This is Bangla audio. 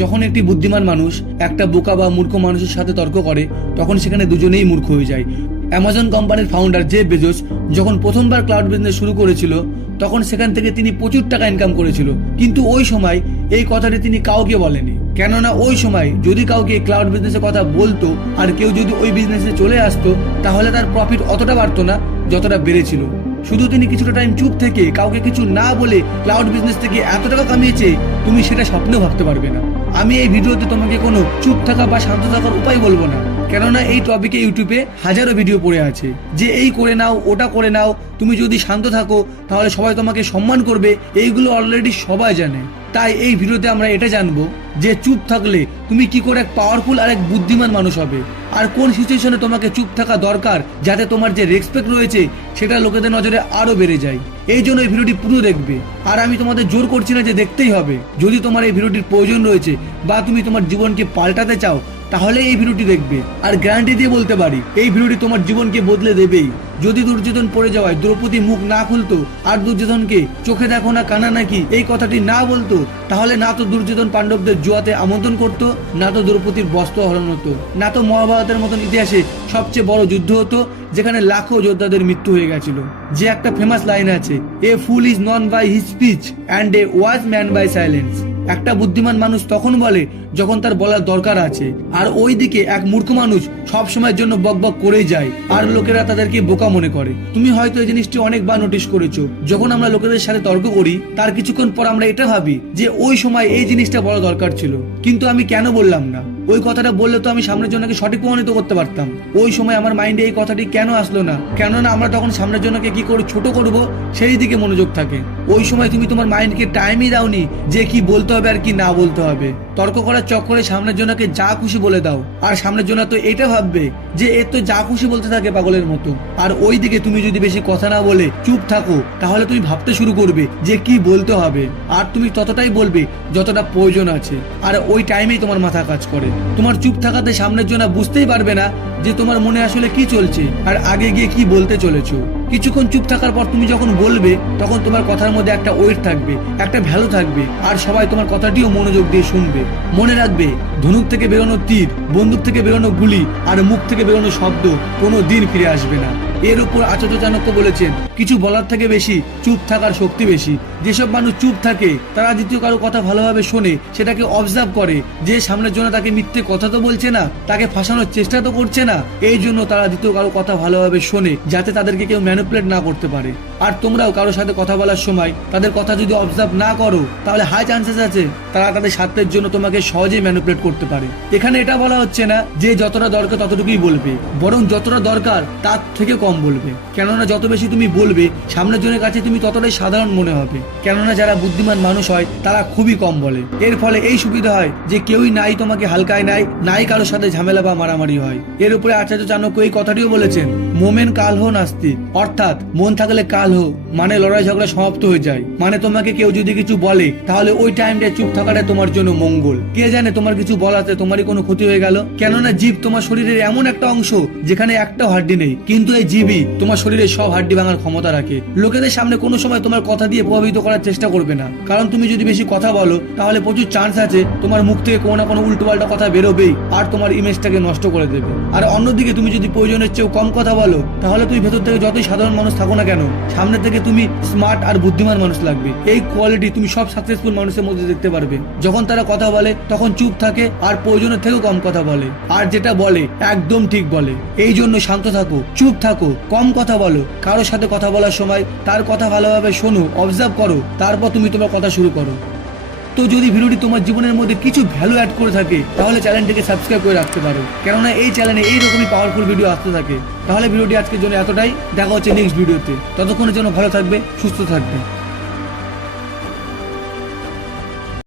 যখন একটি বুদ্ধিমান মানুষ একটা বোকা বা মূর্খ মানুষের সাথে তর্ক করে তখন সেখানে দুজনেই মূর্খ হয়ে যায়। অ্যামাজন কোম্পানির ফাউন্ডার জেফ বেজোস যখন প্রথমবার ক্লাউড বিজনেস শুরু করেছিল তখন সেখান থেকে তিনি প্রচুর টাকা ইনকাম করেছিল, কিন্তু ওই সময় এই কথাটি তিনি কাউকে বলেনি। কেননা ওই সময় যদি কাউকে ক্লাউড বিজনেসের কথা বলতো আর কেউ যদি ওই বিজনেসে চলে আসতো তাহলে তার প্রফিট অতটা বাড়তো না যতটা বেড়েছিল। শুধু তিনি কিছুটা টাইম চুপ থেকে কাউকে কিছু না বলে ক্লাউড বিজনেস থেকে এত টাকা কামিয়েছে তুমি সেটা স্বপ্নেও ভাবতে পারবে না। আমি এই ভিডিওতে তোমাকে কোনো চুপ থাকা বা শান্ত থাকার উপায় বলবো না, কেননা এই টপিকে ইউটিউবে হাজারো ভিডিও পড়ে আছে যে এই করে নাও ওটা করে নাও, তুমি যদি শান্ত থাকো তাহলে সবাই তোমাকে সম্মান করবে, এইগুলো অলরেডি সবাই জানে। তাই এই ভিডিওতে আমরা এটা জানবো যে চুপ থাকলে তুমি কি করে এক পাওয়ারফুল আর এক বুদ্ধিমান মানুষ হবে, আর কোন সিচুয়েশনে তোমাকে চুপ থাকা দরকার যাতে তোমার যে রেসপেক্ট রয়েছে সেটা লোকেদের নজরে আরো বেড়ে যায়। এই জন্য এই ভিডিওটি পুরো দেখবে, আর আমি তোমাদের জোর করছি না যে দেখতেই হবে। যদি তোমার এই ভিডিওটির প্রয়োজন রয়েছে বা তুমি তোমার জীবনকে পাল্টাতে চাও তাহলে এই ভিডিওটি দেখবে, আর গ্যারান্টি দিয়ে বলতে পারি এই ভিডিওটি তোমার জীবনকে বদলে দেবেই। যদি দুর্যোধন পড়ে যাওয়ায় দ্রৌপদী মুখ না খুলতো আর দুর্যোধনকে চোখে দেখো না কানা নাকি এই কথাটি না বলতো তাহলে না তো দুর্যোধন পাণ্ডবদের জুয়াতে আমন্ত্রণ করতো, না তো দ্রৌপদীর বস্ত্র হরণ হতো, না তো মহাভারতের মতন ইতিহাসে সবচেয়ে বড় যুদ্ধ হতো যেখানে লাখো যোদ্ধাদের মৃত্যু হয়ে গেছিল। যে একটা ফেমাস লাইন আছে, a fool is known by his speech and a wise man by silence. একটা বুদ্ধিমান মানুষ তখন বলে যখন তার বলার দরকার আছে, আর ওইদিকে এক মূর্খ মানুষ সব সময়ের জন্য বকবক করেই যায় আর লোকেরা তাদেরকে বোকা মনে করে। তুমি হয়তো এই জিনিসটি অনেকবার নোটিশ করেছো, যখন আমরা লোকেদের সাথে তর্ক করি তার কিছুক্ষণ পর আমরা এটা ভাবি যে ওই সময় এই জিনিসটা বলা দরকার ছিল, কিন্তু আমি কেন বললাম না, ওই কথাটা বললে তো আমি সামনের জনকে সঠিক প্রমাণিত করতে পারতাম। ওই সময় আমার মাইন্ডে এই কথাটি কেন আসলো না, কেননা আমরা তখন সামনের জনকে কি করে ছোট করব সেই দিকে মনোযোগ থাকে। ওই সময় তুমি তোমার মাইন্ডকে টাইমই দাওনি যে কি বলতে হবে আর কি না বলতে হবে। তর্ক করার চক্করে সামনের জনকে যা খুশি বলে দাও, আর সামনের জন তো এটা ভাববে যে এর তো যা খুশি বলতে থাকে পাগলের মতো। আর ওই দিকে তুমি যদি বেশি কথা না বলে চুপ থাকো তাহলে তুমি ভাবতে শুরু করবে যে কি বলতে হবে, আর তুমি ততটাই বলবে যতটা প্রয়োজন আছে, আর ওই টাইমেই তোমার মাথা কাজ করে। তোমার চুপ থাকাতে সামনের জন বুঝতেই পারবে না যে তোমার মনে আসলে কি চলছে আর আগে গিয়ে কি বলতে চলেছো। কিছুক্ষণ চুপ থাকার পর তুমি যখন বলবে তখন তোমার কথার মধ্যে একটা ওয়েট থাকবে, একটা ভ্যালু থাকবে, আর সবাই তোমার কথাটিও মনোযোগ দিয়ে শুনবে। মনে রাখবে, ধনুক থেকে বেরোনো তীর, বন্দুক থেকে বেরোনো গুলি আর মুখ থেকে বেরোনো শব্দ কোনো দিন ফিরে আসবে না। এর উপর আচার্য চাণক্য বলেছেন, কিছু বলার থেকে বেশি চুপ থাকার শক্তি বেশি। যেসব মানুষ চুপ থাকে তারা দ্বিতীয় কারো কথা ভালোভাবে শোনে, সেটাকে অবজার্ভ করে যে সামনের জন্য তাকে মিথ্যে কথা তো বলছে না, তাকে ফাঁসানোর চেষ্টা তো করছে না, এই জন্য তারা দ্বিতীয় কারো কথা ভালোভাবে শোনে যাতে তাদেরকে কেউ ম্যানিপুলেট না করতে পারে। আর তোমরাও কারোর সাথে কথা বলার সময় তাদের কথা যদি অবজার্ভ না করো তাহলে হাই চান্সেস আছে তারা তাদের স্বার্থের জন্য তোমাকে সহজেই ম্যানিপুলেট করতে পারে। এখানে এটা বলা হচ্ছে না যে যতটা দরকার ততটুকুই বলবে, বরং যতটা দরকার তার থেকে কম বলবে, কেননা যত বেশি তুমি বলবে সামনের জনের কাছে তুমি ততটাই সাধারণ মনে হবে। কেননা যারা বুদ্ধিমান মানুষ হয় তারা খুবই কম বলে। এর ফলে এই সুবিধা হয় যে কেউই নাই তোমাকে হালকায় নাই কারোর সাথে ঝামেলা বা মারামারি হয়। এর উপরে আচার্য চাণক্য এই কথাটিও বলেছেন, মোমেন কাল হো নাস্তি, অর্থাৎ মন থাকলে কাল হো, মানে লড়াই ঝগড়া সমাপ্ত হয়ে যায়। মানে তোমাকে কেউ যদি কিছু বলে তাহলে ওই টাইমটা চুপ থাকাটা তোমার জন্য মঙ্গল। কে জানে তোমার কিছু বলাতে তোমারই কোনো ক্ষতি হয়ে গেল। কেননা জীব তোমার শরীরের এমন একটা অংশ যেখানে একটাও হাড্ডি নেই, কিন্তু এই জীবই তোমার শরীরের সব হাড্ডি ভাঙার ক্ষমতা রাখে। লোকেদের সামনে কোনো সময় তোমার কথা দিয়ে প্রভাবিত করার চেষ্টা করবে না, কারণ তুমি যদি বেশি কথা বলো তাহলে প্রচুর চান্স আছে তোমার মুখ থেকে কোনো না কোনো উল্টো পাল্টা কথা বেরোবেই আর তোমার ইমেজটাকে নষ্ট করে দেবে। আর অন্যদিকে তুমি যদি প্রয়োজনের চেয়েও কম কথা বলো তাহলে তুমি ভেতর থেকে যতই সাধারণ মানুষ থাকো না কেন সামনে থেকে তুমি স্মার্ট আর বুদ্ধিমান মানুষ লাগবে। এই কোয়ালিটি তুমি সব সাকসেসফুল মানুষের মধ্যে দেখতে পারবে। যখন তারা কথা বলে তখন চুপ থাকে আর প্রয়োজনের থেকেও কম কথা বলে, আর যেটা বলে একদম ঠিক বলে। এই জন্য শান্ত থাকো, চুপ থাকো, কম কথা বলো। কারোর সাথে কথা বলার সময় তার কথা ভালোভাবে শোনো, অবজার্ভ করো, তারপর তুমি তোমার কথা শুরু করো। তো যদি ভিডিওটি তোমার জীবনের মধ্যে কিছু ভ্যালু অ্যাড করে থাকে তাহলে চ্যানেলটিকে সাবস্ক্রাইব করে রাখতে পারো, কেননা এই চ্যানেলে এইরকমই পাওয়ারফুল ভিডিও আসতে থাকে। তাহলে ভিডিওটি আজকের জন্য এতটাই, দেখা হচ্ছে নেক্সট ভিডিওতে। ততক্ষণের জন্য ভালো থাকবে, সুস্থ থাকবে।